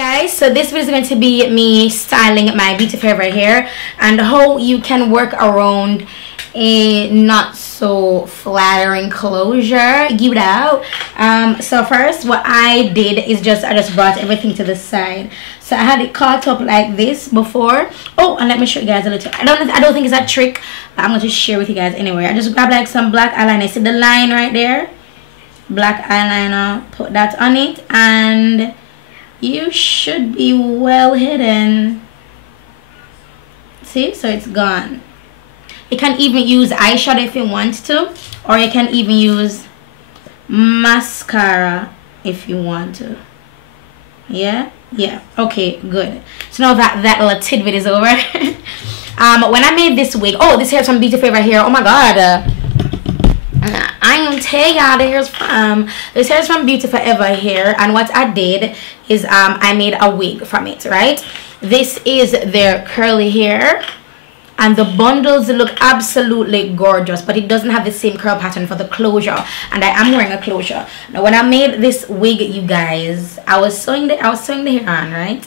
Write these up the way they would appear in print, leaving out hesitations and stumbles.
guys, so this video is going to be me styling my beauty forever hair and how you can work around a not so flattering closure. Give it out. So first what I did is I just brought everything to the side. So I had it caught up like this before. Oh, and let me show you guys a little. I don't think it's a trick, but I'm going to share with you guys anyway. I just grabbed like some black eyeliner. See the line right there? Black eyeliner, put that on it, and you should be well hidden. See, so it's gone. You can even use eyeshadow if you want to, or you can even use mascara if you want to. Yeah, okay, good. So now that little tidbit is over. When I made this wig, oh, this hair's from Beauty Forever Hair. Oh my god, I am telling y'all this hair is from Beauty Forever Hair, and what I did is I made a wig from it, right? This is their curly hair, and the bundles look absolutely gorgeous, but it doesn't have the same curl pattern for the closure, and I am wearing a closure. Now when I made this wig, you guys, I was sewing the hair on, right?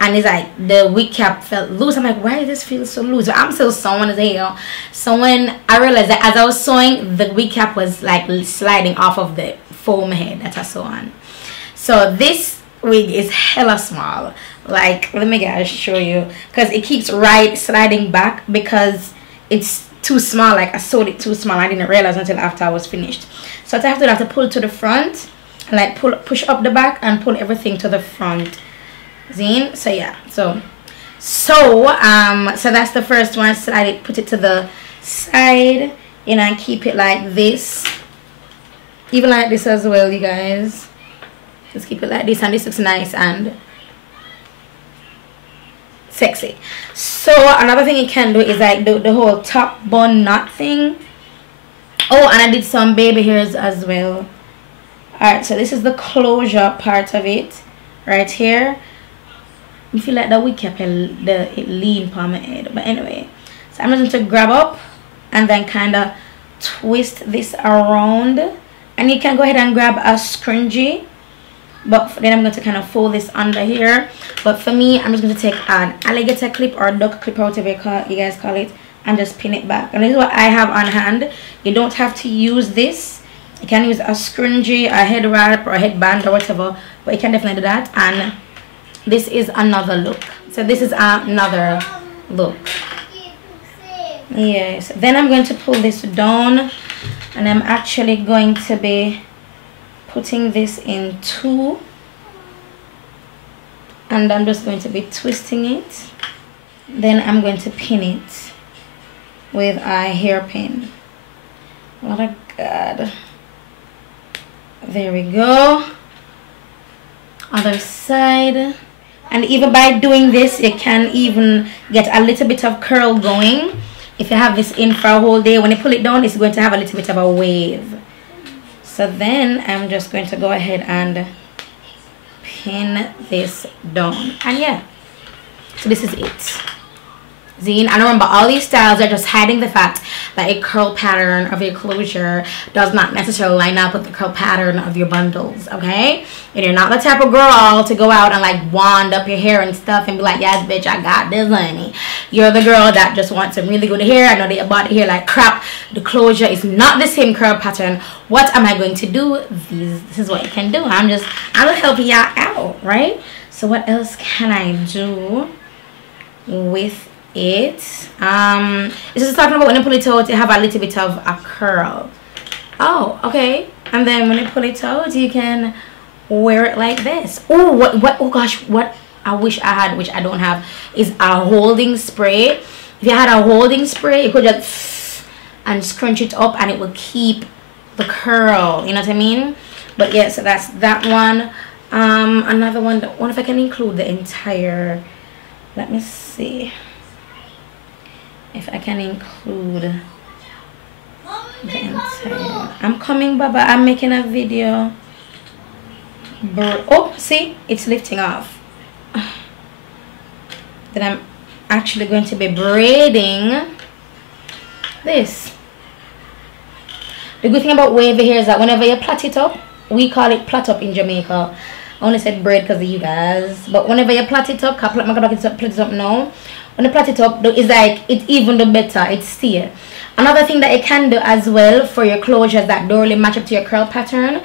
And it's like the wig cap felt loose. I'm like, why does this feel so loose? I'm still sewing as hell. So when I realized that as I was sewing, the wig cap was like sliding off of the foam head that I sew on. So this wig is hella small. Like, let me guys show you, because it keeps sliding back because it's too small. Like I sewed it too small. I didn't realize until after I was finished. So I have to pull to the front and like push up the back and pull everything to the front. Zine. So yeah, so that's the first one. Slide it, put it to the side, and I keep it like this, even like this as well, you guys. Just keep it like this, and this looks nice and sexy. So another thing you can do is like the whole top bun knot thing. Oh, and I did some baby hairs as well. Alright, so this is the closure part of it right here. I feel like the wig cap it lean on my head, but anyway, so I'm just going to grab up and then kind of twist this around, and you can go ahead and grab a scrunchie, but then I'm going to kind of fold this under here. But for me, I'm just going to take an alligator clip or duck clip or whatever you guys call it, and just pin it back. And this is what I have on hand. You don't have to use this. You can use a scrunchie, a head wrap, or a headband or whatever, but you can definitely do that. And this is another look. So this is another look. Yes. Then I'm going to pull this down, and I'm actually going to be putting this in two, and I'm just going to be twisting it. Then I'm going to pin it with a hairpin. Oh my god. There we go. Other side. And even by doing this, you can even get a little bit of curl going. If you have this in for a whole day, when you pull it down, it's going to have a little bit of a wave. So then I'm just going to go ahead and pin this down. And yeah, so this is it. Zine, and remember, all these styles are just hiding the fact that a curl pattern of your closure does not necessarily line up with the curl pattern of your bundles, okay? And you're not the type of girl to go out and like wand up your hair and stuff and be like, yes bitch, I got this, honey. You're the girl that just wants some really good hair. I know they bought the hair like crap. The closure is not the same curl pattern. What am I going to do? This is what you can do. I'm helping y'all out, right? So what else can I do with it? This is talking about when you pull it out, you have a little bit of a curl. Oh, okay. And then when you pull it out, you can wear it like this. Oh, oh gosh, what I wish I had, which I don't have, is a holding spray. If you had a holding spray, you could just and scrunch it up, and it will keep the curl. You know what I mean? But yeah, so that's that one. Another one. I wonder if I can include the entire. Let me see if I can include the entire. I'm coming, Baba. I'm making a video. Oh, see, it's lifting off. Then I'm actually going to be braiding this. The good thing about wavy hair is that whenever you plait it up, we call it plait up in Jamaica. only said braid because of you guys. But whenever you plait it up, I'm gonna plait it up now. When you plait it up, it's like it's even the better. It's still. Another thing that you can do as well for your closures that don't really match up to your curl pattern,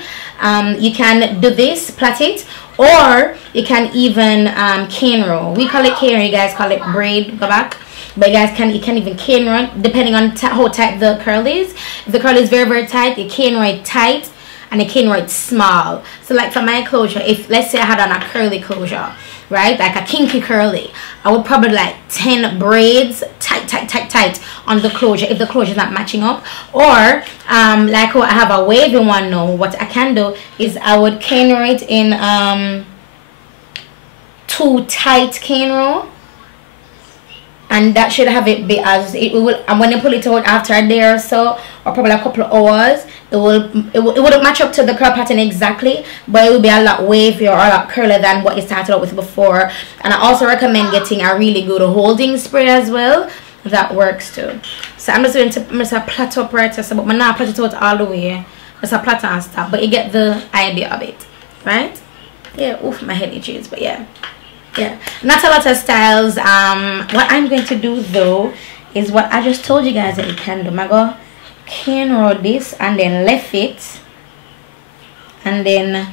you can do this, plait it, or you can even cane roll. We call it cane roll, you guys call it braid, go back. But you guys you can even cane roll depending on how tight the curl is. If the curl is very, very tight, you cane roll it tight and you cane roll it small. So like for my closure, if let's say I had on a curly closure, right, like a kinky curly, I would probably like 10 braids tight on the closure if the closure is not matching up. Or like I have a wavy one now, what I can do is I would cane roll it in 2 tight cane roll, and that should have it be as it will. And when you pull it out after a day or so, or probably a couple of hours, it wouldn't match up to the curl pattern exactly, but it will be a lot wavier or a lot curlier than what you started out with before. And I also recommend getting a really good holding spray as well. That works too. So I'm just going to plait up right here, but I'm not plait it out all the way. Just a plait and stop, but you get the idea of it, right? Yeah. Oof, my head itches, but yeah. Not a lot of styles. What I'm going to do though is what I just told you guys that you can do. I'm gonna cane roll this and then left it, and then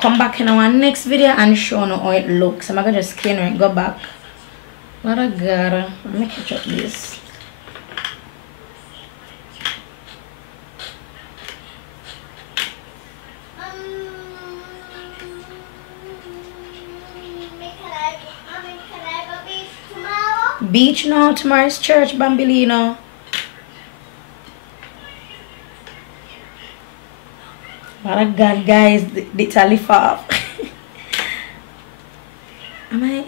come back in our next video and show you how it looks. I'm gonna just cane roll it, go back. What a god, let me catch up this. Beach now, tomorrow's church, Bambilino. What a god, guys, it's a lift off.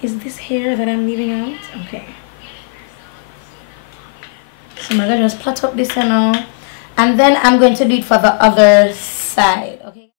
Is this hair that I'm leaving out? Okay. So I'm gonna just plait up this now, and then I'm going to do it for the other side. Okay.